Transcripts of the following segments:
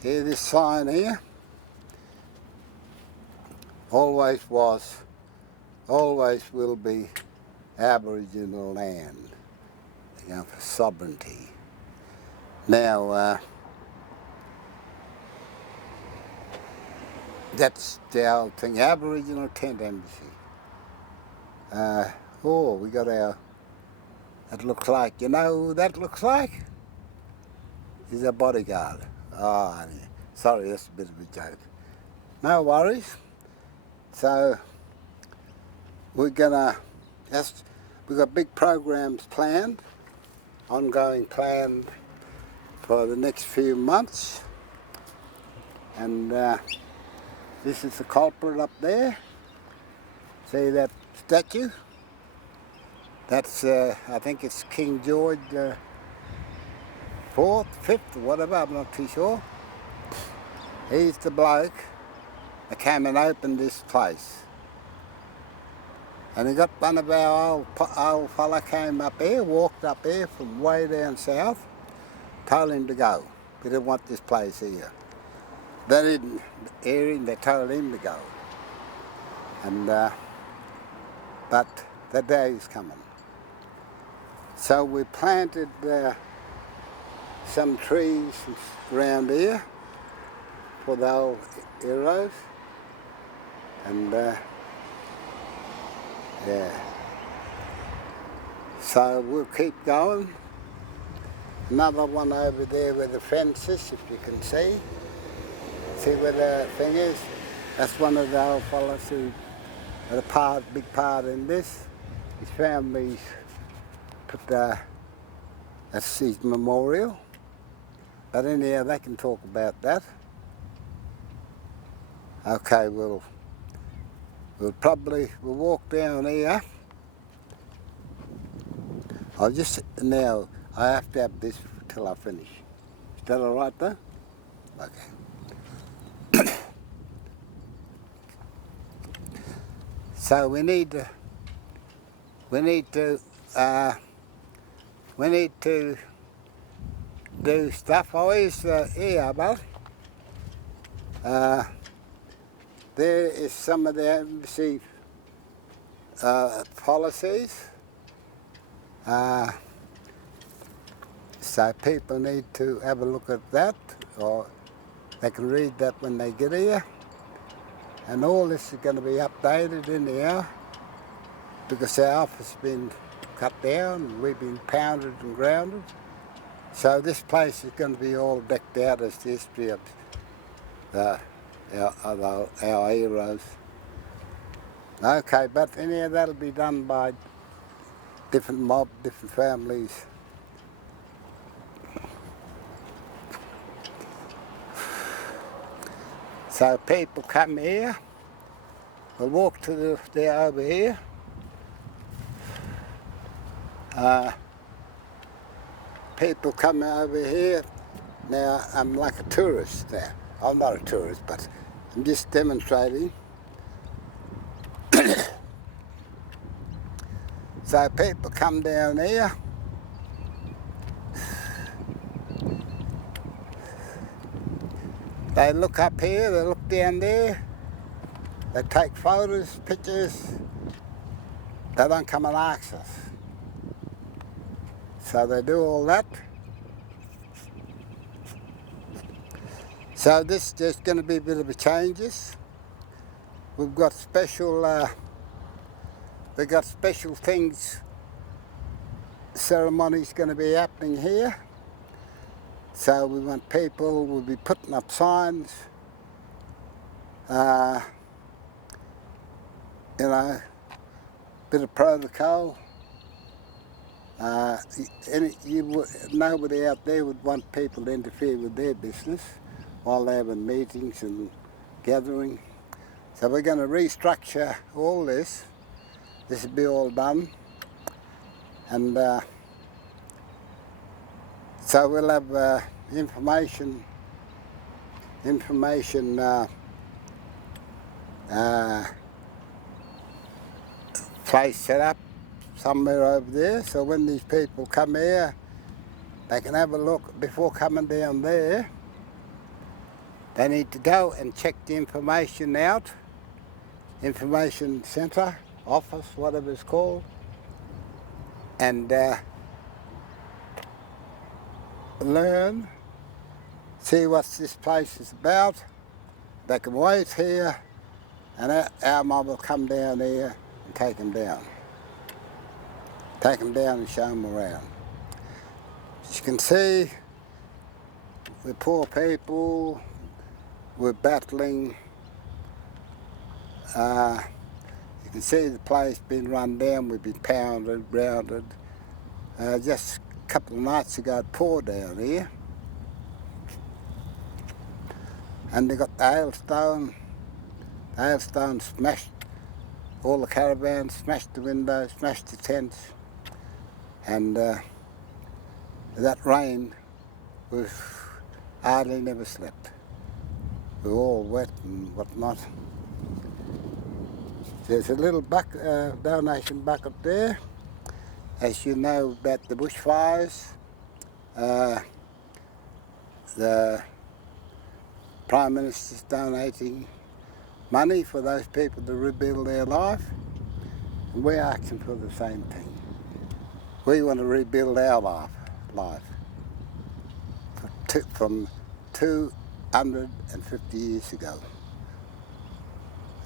Here, this sign here, always was, always will be Aboriginal land, you know, for sovereignty. Now, that's the old thing, Aboriginal tent embassy. Oh, we got our, that looks like, you know who that looks like? He's a bodyguard. Oh, sorry, that's a bit of a joke. No worries. So, we're gonna, we've got big programs planned, ongoing planned for the next few months. And this is the culprit up there. See that statue? That's, I think it's King George IV, V, or whatever, I'm not too sure. He's the bloke that came and opened this place. And he got one of our old fella came up here, walked up here from way down south, told him to go. We didn't want this place here. They didn't hear him, they told him to go. And, but the day is coming. So we planted some trees around here for the old heroes. And yeah. So we'll keep going. Another one over there where the fence is, if you can see. See where the thing is? That's one of the old fellas who had a big part in this. His family's put that's his memorial. But anyhow, they can talk about that. Okay, we'll walk down here. I have to have this till I finish. Is that all right though? Okay. So we need to do stuff. Oh, here's here, but there is some of the embassy policies. So people need to have a look at that, or they can read that when they get here. And all this is going to be updated in here because our office has been cut down and we've been pounded and grounded. So this place is going to be all decked out as the history of our heroes. Okay, but anyhow, that'll be done by different mob, different families. So people come here, we'll walk to there over here. People come over here. Now I'm like a tourist now. I'm not a tourist, but I'm just demonstrating. So people come down here. They look up here, they look down there, they take photos, pictures, they don't come and ask us. So they do all that. So there's going to be a bit of a changes. We've got special things, ceremonies going to be happening here. So we want people, we'll be putting up signs, you know, bit of protocol. Nobody out there would want people to interfere with their business while they're having meetings and gathering. So we're going to restructure all this. This will be all done. And so we'll have information place set up somewhere over there, so when these people come here, they can have a look before coming down there. They need to go and check the information out, information centre, office, whatever it's called, and learn, see what this place is about. They can wait here, and our mob will come down here and take them down. Take them down and show them around. As you can see, we're poor people, we're battling. You can see the place been run down, we've been pounded, rounded. Just a couple of nights ago it poured down here. And they got the hailstone. The hailstone smashed all the caravans, smashed the windows, smashed the tents. And that rain, we've hardly never slept. We're all wet and whatnot. There's a little donation bucket there. As you know about the bushfires, the Prime Minister's donating money for those people to rebuild their life. And we're asking for the same thing. We want to rebuild our life from 250 years ago.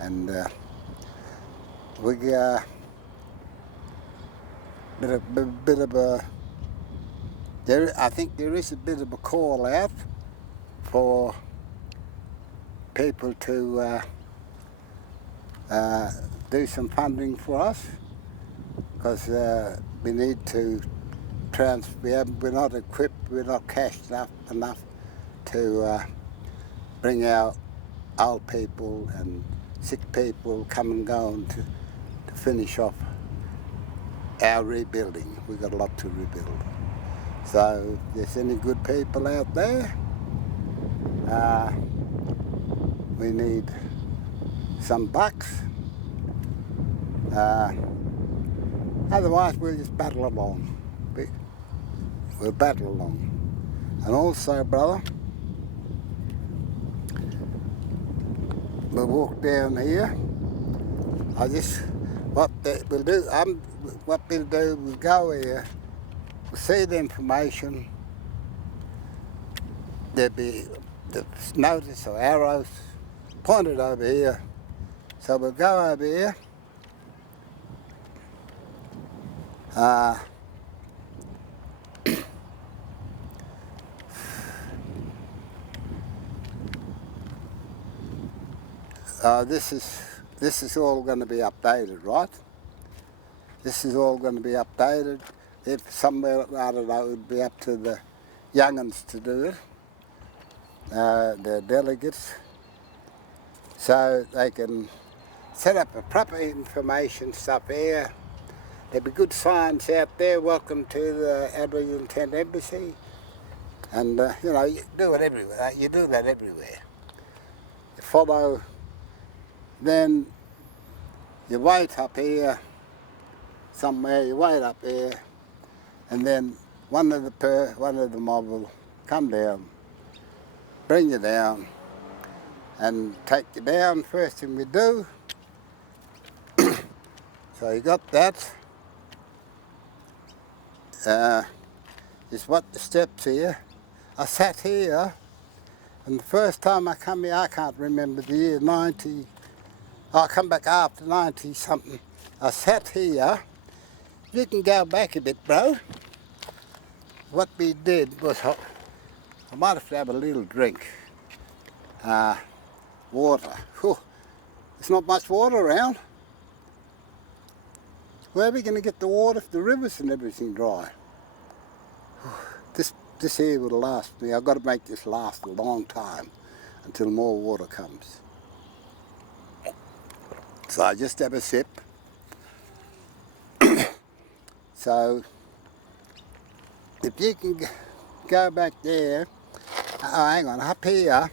And we got a bit of a, I think there is a bit of a call out for people to do some funding for us, because we need to we're not equipped, we're not cashed enough to bring our old people and sick people come and go and to finish off our rebuilding. We've got a lot to rebuild. So if there's any good people out there, we need some bucks. Otherwise we'll just battle along. We'll battle along. And also, brother, we'll walk down here. What we'll do, we'll go here, we'll see the information. There'll be the notice or arrows pointed over here. So we'll go over here. This is all going to be updated, right? This is all going to be updated. If somewhere, I don't know, it would be up to the young'uns to do it, the delegates, so they can set up a proper information stuff here. There'll be good signs out there. Welcome to the Aboriginal Tent Embassy, and you know, you do it everywhere. You do that everywhere. You follow. Then you wait up here somewhere. You wait up here, and then one of the mob will come down, bring you down, and take you down. First thing we do. So you got that. Is what the steps here. I sat here, and the first time I come here, I can't remember the year, 90. I come back after 90 something. I sat here. You can go back a bit, bro. What we did was, I might have to have a little drink. Water. Whew. There's not much water around. Where are we going to get the water if the rivers and everything dry? This here will last me. I've got to make this last a long time until more water comes. So I just have a sip. So if you can go back there, hang on, up here,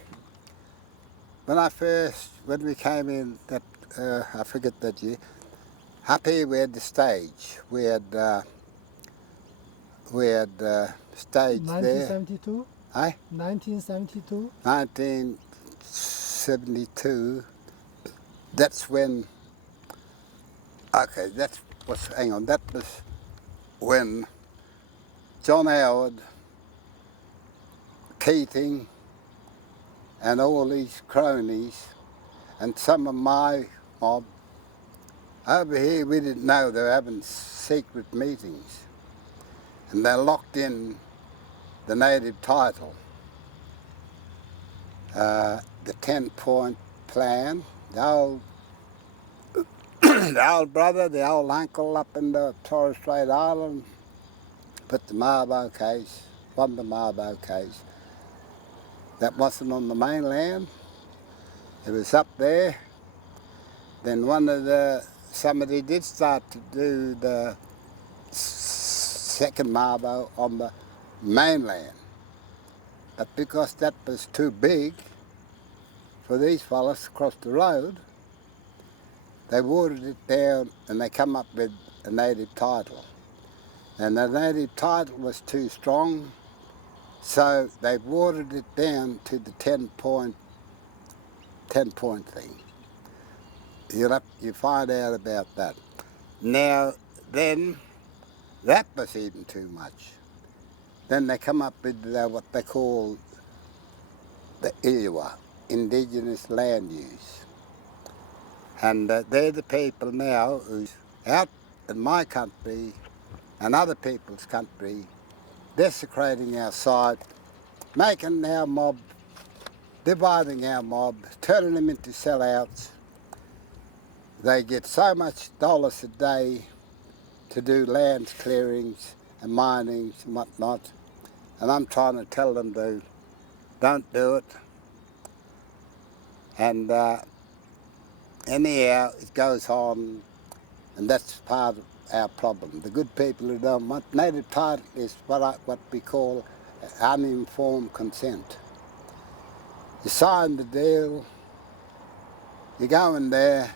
when we came in, that I forget that year, up here we had the stage. We had stage 1972? there. Eh? 1972? 72, that's when, okay, that was when John Howard, Keating, and all these cronies, and some of my mob, over here we didn't know they were having secret meetings, and they locked in the native title, the 10-point plan, the old, the old brother, the old uncle up in the Torres Strait Island, put the Mabo case, won the Mabo case. That wasn't on the mainland, it was up there. Then somebody did start to do the second Mabo on the mainland. But because that was too big for these fellas across the road, they watered it down and they come up with a native title. And the native title was too strong, so they watered it down to the 10-point thing. You find out about that. Now, then, that was even too much. Then they come up with what they call the ILWA, Indigenous Land Use. And they're the people now who's out in my country and other people's country, desecrating our site, making our mob, dividing our mob, turning them into sellouts. They get so much dollars a day to do land clearings and minings and whatnot, and I'm trying to tell them to don't do it. And anyhow, it goes on, and that's part of our problem. The good people who don't want native title is what we call uninformed consent. You sign the deal, you go in there,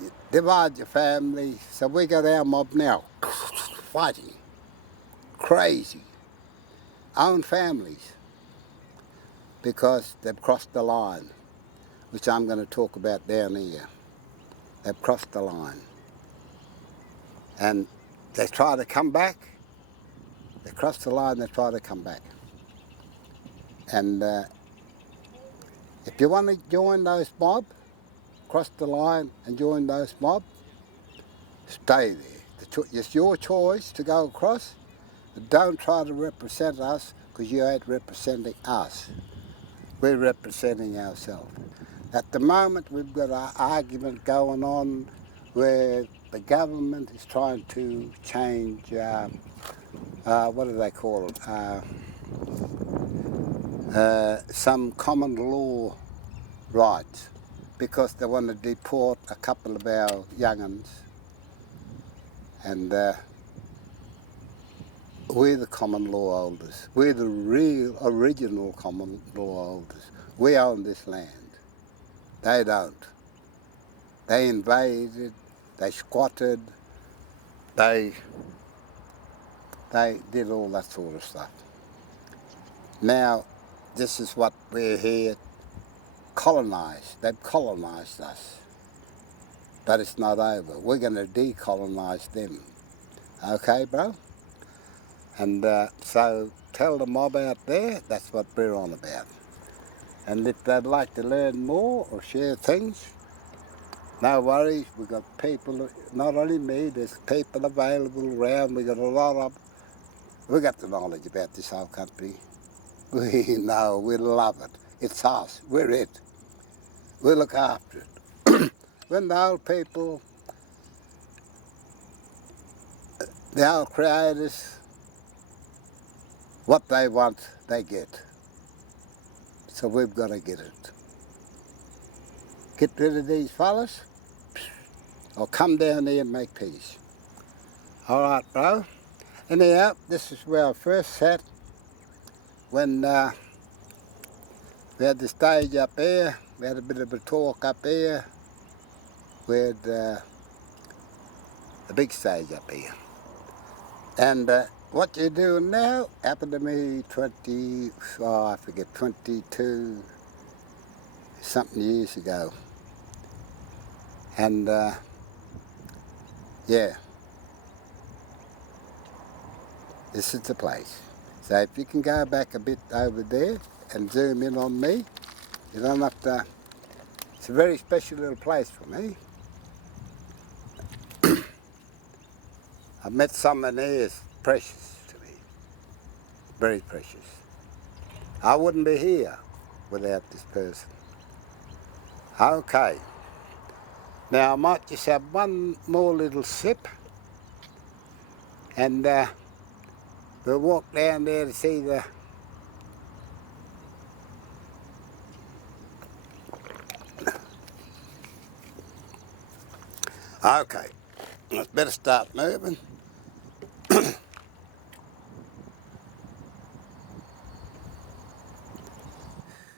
you divide your family. So we got our mob now fighting, crazy, own families, because they've crossed the line, which I'm going to talk about down here. They've crossed the line. And they try to come back. They cross the line, they try to come back. And if you want to join those mob, cross the line and join those mob, stay there. It's your choice to go across, but don't try to represent us, because you ain't representing us. We're representing ourselves. At the moment, we've got an argument going on where the government is trying to change, what do they call it, some common law rights, because they want to deport a couple of our young'uns, and we're the common law holders. We're the real original common law holders. We own this land. They don't. They invaded, they squatted, they did all that sort of stuff. Now, this is what we're here, colonised. They've colonised us. But it's not over. We're going to decolonise them. Okay, bro? And so tell the mob out there, that's what we're on about. And if they'd like to learn more or share things, no worries. We've got people, not only me, there's people available around. We've got a lot of, we got the knowledge about this whole country. We know, we love it. It's us, we're it. We look after it. When the old people, the old creators, what they want, they get. So we've got to get it. Get rid of these fellas, or come down here and make peace. All right, bro. Anyhow, this is where I first sat when we had the stage up here. We had a bit of a talk up here. We had a big stage up here. And what you're doing now happened to me 22 something years ago. And yeah, this is the place. So if you can go back a bit over there and zoom in on me, you don't have to, it's a very special little place for me. I've met someone here is precious to me, very precious. I wouldn't be here without this person. Okay, now I might just have one more little sip and we'll walk down there to see the okay, let's better start moving.